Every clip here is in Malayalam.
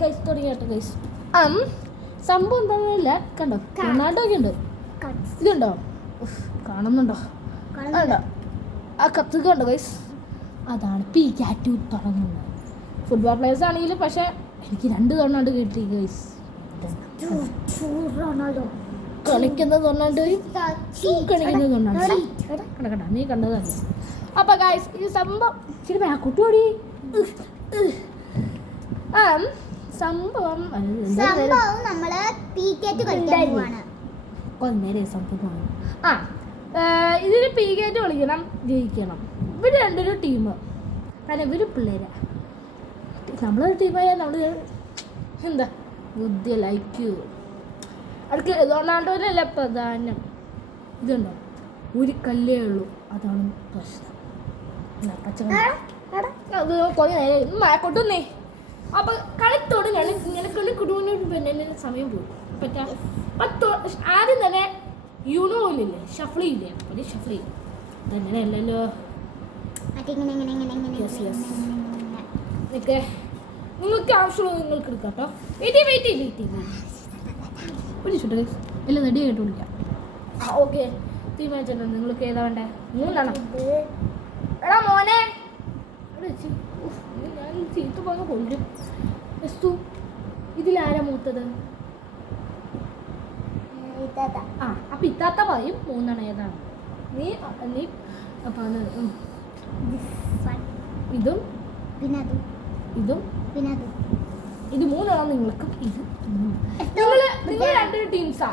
Guys തുടങ്ങിയാട്ടോ guys. സംഭവം എന്താണെന്നില്ല, കണ്ടോ റൊണാൾഡോ ഒക്കെ ഉണ്ട്. ഇതുണ്ടോ, കാണുന്നുണ്ടോ? കണ്ടോ ആ കത്ത് കണ്ടോ ഗൈസ്? അതാണ് പിക്കാറ്റു തുടങ്ങുന്നത്. ഫുട്ബോൾ പ്ലേയേഴ്സ് ആണെങ്കിലും പക്ഷെ എനിക്ക് 2 റൊണാൾഡോ കിട്ടി ഗൈസ്. കളിക്കുന്നത് റൊണാൾഡോയും കളിക്കുന്നത് റൊണാൾഡോ. കണ്ട നീ കണ്ടതല്ല. അപ്പൊ ഗൈസ് ഈ സംഭവം ശരി ബാക്കോട്ട് ഓടി. സംഭവം നമ്മള് പിക്കാറ്റ് കളിക്കാൻ പോവാണ്. ഇതിന് പിക്കാറ്റ് കളിക്കണം, ജയിക്കണം. ഇവര് 2 ടീം, കാരണം ഇവര് പിള്ളേരാ. നമ്മളൊരു ടീമായാൽ നമ്മൾ എന്താ ബുദ്ധി ലൈക്ക് അവർക്ക് റൊണാൾഡോയിലല്ല പ്രധാനം. ഇതുണ്ടോ, ഒരു കല്ലേ ഉള്ളൂ, അതാണ് പ്രശ്നം. അത് കുറേ നേരം മഴക്കൊട്ടുന്നേ. അപ്പൊ കളിത്തോട് നിനക്കൊന്ന് കുടുംബ പിന്നെ സമയം പോകും. ആദ്യം തന്നെ യൂണോയില്ലേ ഷഫിൾ ഇല്ലേ, ഒരു ഷഫിൾ ചെയ്യും തന്നെ അല്ലല്ലോ. നിങ്ങൾക്ക് ആവശ്യമുള്ളത് നിങ്ങൾക്ക് എടുക്കാം കേട്ടോ. വെയിറ്റ് എല്ലാം റെഡി ആയിട്ട് വിളിക്കാം. ഓക്കെ തീരുമാനിച്ചിട്ടുണ്ട്. നിങ്ങൾക്ക് ഏതാ വേണ്ടേ? 3 എടാ മോനെ, ഞാൻ ചീത്ത പോകാൻ കൊല്ലും. എസ്തു ഇതിലാരാ മൂത്തത്? അപ്പൊ ഇത്താത്ത പറയും 3 ഏതാണ്. നീ അപ്പൊ ഇതും ഇതും ഇത് 3 നിങ്ങൾക്ക്. ഇത് നിങ്ങൾ 2 ടീംസാ.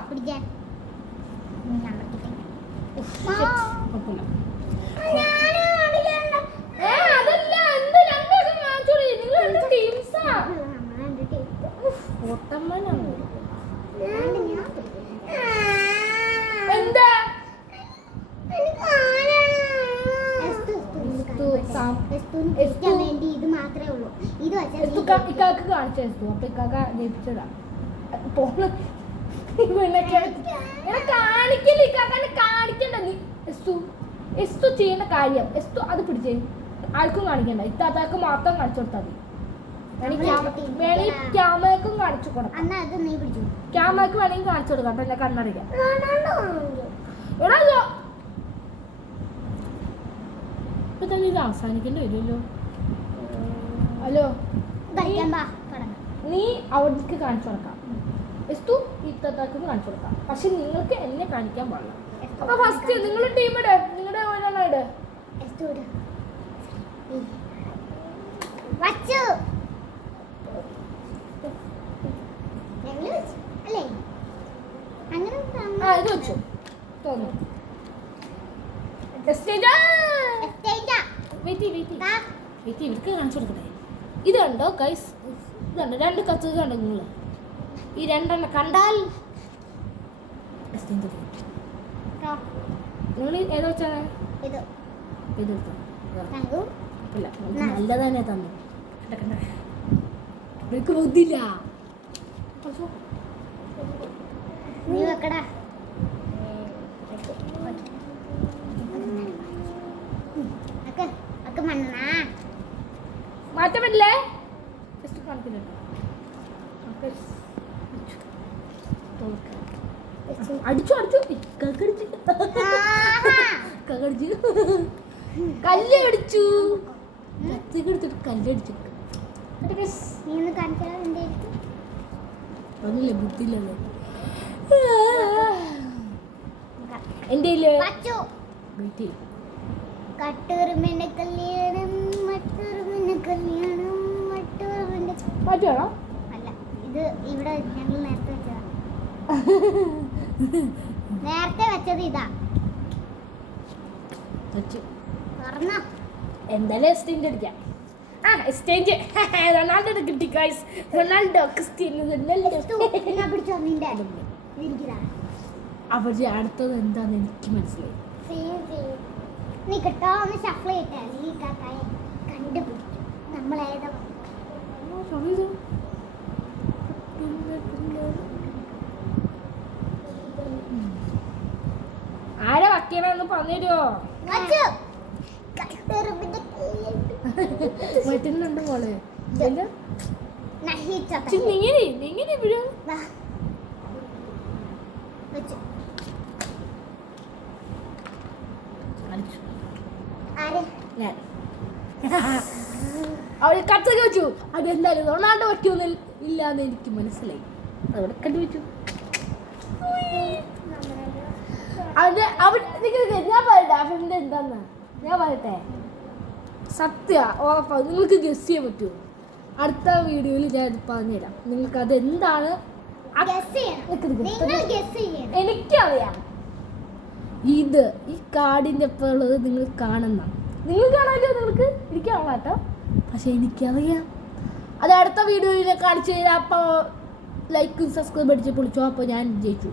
അതല്ല എന്ത് 2 നിങ്ങൾ 2 ടീംസാ. ഓട്ടമ്മനാണ് എന്താ ഇത് മാത്രമേ ഉള്ളൂ. ഇത് ഇക്കാക്ക് കാണിച്ചു. അപ്പൊ ഇക്കാക്ക ജയിപ്പിച്ചതാ. കാണിക്കില്ല, ഇക്കാക്കാനെ കാണിക്കണ്ട. നീ എസ്തു ചെയ്യേണ്ട കാര്യം എസ്തു അത് പിടിച്ചേ. ആർക്കും കാണിക്കണ്ട, ഇത്താത്താക്ക് മാത്രം കാണിച്ചു കൊടുത്താൽ മതി. വേണമെങ്കിൽ ക്യാമറക്കും കാണിച്ചു കൊടുക്കാം. ക്യാമറക്ക് വേണമെങ്കിൽ കാണിച്ചു കൊടുക്കാം. അപ്പൊ എന്നെ കണ്ണറിയാം. എടാ ഇപ്പൊ തന്നെ ഇത് അവസാനിക്കേണ്ടി വരുമല്ലോ. ഹലോ, നീ അവർക്ക് കാണിച്ചു കൊടുക്കാം. എസ്തു ഇത്താത്താക്കും കാണിച്ചു കൊടുക്കാം. പക്ഷെ നിങ്ങൾക്ക് എന്നെ കാണിക്കാൻ പാടില്ല. അപ്പൊ ഫസ്റ്റ് നിങ്ങളുടെ ടീം ഇട്, നിങ്ങളുടെ ഒരെണ്ണം ഇട്. ഇത് വെച്ചു തോന്നുന്നു. ഇവർക്ക് കാണിച്ചു കൊടുക്കട്ടെ. ഇത് കണ്ടോ ഗൈസ്, ഇതുണ്ട് 2 കത്ത് കണ്ടോ നിങ്ങൾ? ഈ 2 കണ്ടാൽ നിങ്ങൾ ഏതാ വെച്ചാൽ ഇല്ല നല്ലതന്നെ തന്നു. എനിക്ക് ബുദ്ധിയില്ല. മാറ്റാൻ പറ്റില്ലേ? അടിച്ചു കല്ലടിച്ചു കത്തിക്കെടുത്തിട്ട് കല്ലടിച്ചു. ഒന്നുമില്ല, ബുദ്ധിയില്ലല്ലോ എന്റെ മാറ്റുവാണോ? അല്ല, ഇത് ഇവിടെ ഞങ്ങൾ നേരത്തെ വെച്ചതാ. നേരത്തെ വെച്ചത് ഇതാ. എന്തായാലും എക്സ്ചേഞ്ച് അടിക്കാം. എക്സ്ചേഞ്ച് റൊണാൾഡോ കിട്ടി ഗൈസ്. റൊണാൾഡോ ക്രിസ്ത്യാനോ അവര് അടുത്തത് എന്താന്ന് എനിക്ക് മനസ്സിലായി. നീ കിട്ടോ ഒന്ന് ഷഫിൾ ചെയ്തിട്ട് നീ കാക്കായെ കണ്ടുപിടിക്കും നമ്മളേതാ. ആരാ വക്കീലെന്ന് പറഞ്ഞുതരുമോ? മറ്റുന്നുണ്ട് മോളെ. ഇങ്ങനെ വീഴും. വെച്ചു. അടിച്ചു. ആര്? ഞാൻ അവര് കത്തൊക്കെ വെച്ചു. അതെന്തായാലും റൊണാൾഡോ പറ്റിയൊന്നും ഇല്ലാന്ന് എനിക്ക് മനസ്സിലായി. അവിടെ കണ്ടു വെച്ചു. ഞാൻ പറയട്ടെ അവന്റെ എന്താന്ന് ഞാൻ പറയട്ടെ സത്യ ഉറപ്പാ നിങ്ങൾക്ക് ഗസ് ചെയ്യാൻ പറ്റുമോ? അടുത്ത വീഡിയോയിൽ ഞാൻ പറഞ്ഞുതരാം നിങ്ങൾക്ക് അത് എന്താണ്. എനിക്കറിയാം ഇത് ഈ കാർഡിന്റെ ഒപ്പം ഉള്ളത് നിങ്ങൾ കാണുന്ന നിങ്ങൾ കാണാമല്ലോ. നിങ്ങൾക്ക് എനിക്ക് കാണാം കേട്ടോ. പക്ഷെ എനിക്കറിയാം അത് അടുത്ത വീഡിയോയിൽ ഞാൻ കാണിച്ചു തരാം. അപ്പോൾ ലൈക്കും സബ്സ്ക്രൈബ് അടിച്ച് പൊളിച്ചോ. അപ്പോൾ ഞാൻ ജയിച്ചു.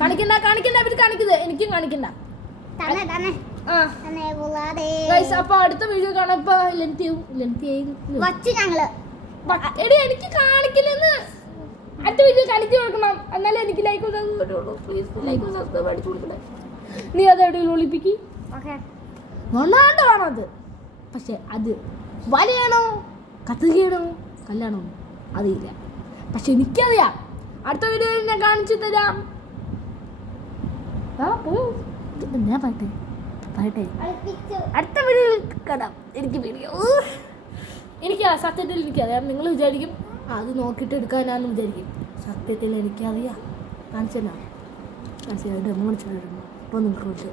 കാണിക്കണ്ട അവർ കാണിക്കുന്നത് എനിക്കും കാണിക്കണ്ട. അപ്പൊ അടുത്ത വീഡിയോ കാണാൻ എടി എനിക്ക് കാണിക്കില്ലെന്ന്. അടുത്ത വീഡിയോ കാണിച്ചു കൊടുക്കണം. എന്നാലും എനിക്ക് ലൈക്കും സബ്സ്ക്രൈബ് അടിച്ചു കൊടുക്കണേ. നീ അത് എവിടെയും ഒളിപ്പിക്ക്. റൊണാൾഡോ ആണത്. പക്ഷെ അത് വലയാണോ കത്തുകയാണോ കല്ലാണോ അറിയില്ല. പക്ഷെ എനിക്കറിയാം. അടുത്ത വീഡിയോയിൽ ഞാൻ കാണിച്ചു തരാം. ഞാൻ പറയട്ടെ അടുത്ത വീഡിയോയിൽ കാണാം. എനിക്ക് സത്യത്തിൽ എനിക്കറിയാം. നിങ്ങൾ വിചാരിക്കും അത് നോക്കിയിട്ട് എടുക്കാനാന്ന് വിചാരിക്കും. സത്യത്തിൽ എനിക്കറിയാം. കാണിച്ചല്ലോ അപ്പോൾ നിങ്ങൾക്ക്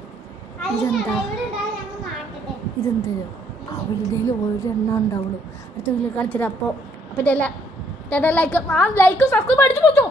ഇതെന്തോ അവളുടെ ഒരെണ്ണം ഉണ്ടാവുള്ളൂ. അടുത്ത വീഡിയോ കാണിച്ചു തരാം. അപ്പോൾ ലൈക്കും സബ്സ്ക്രൈബ് അടിച്ചു പോച്ചോ.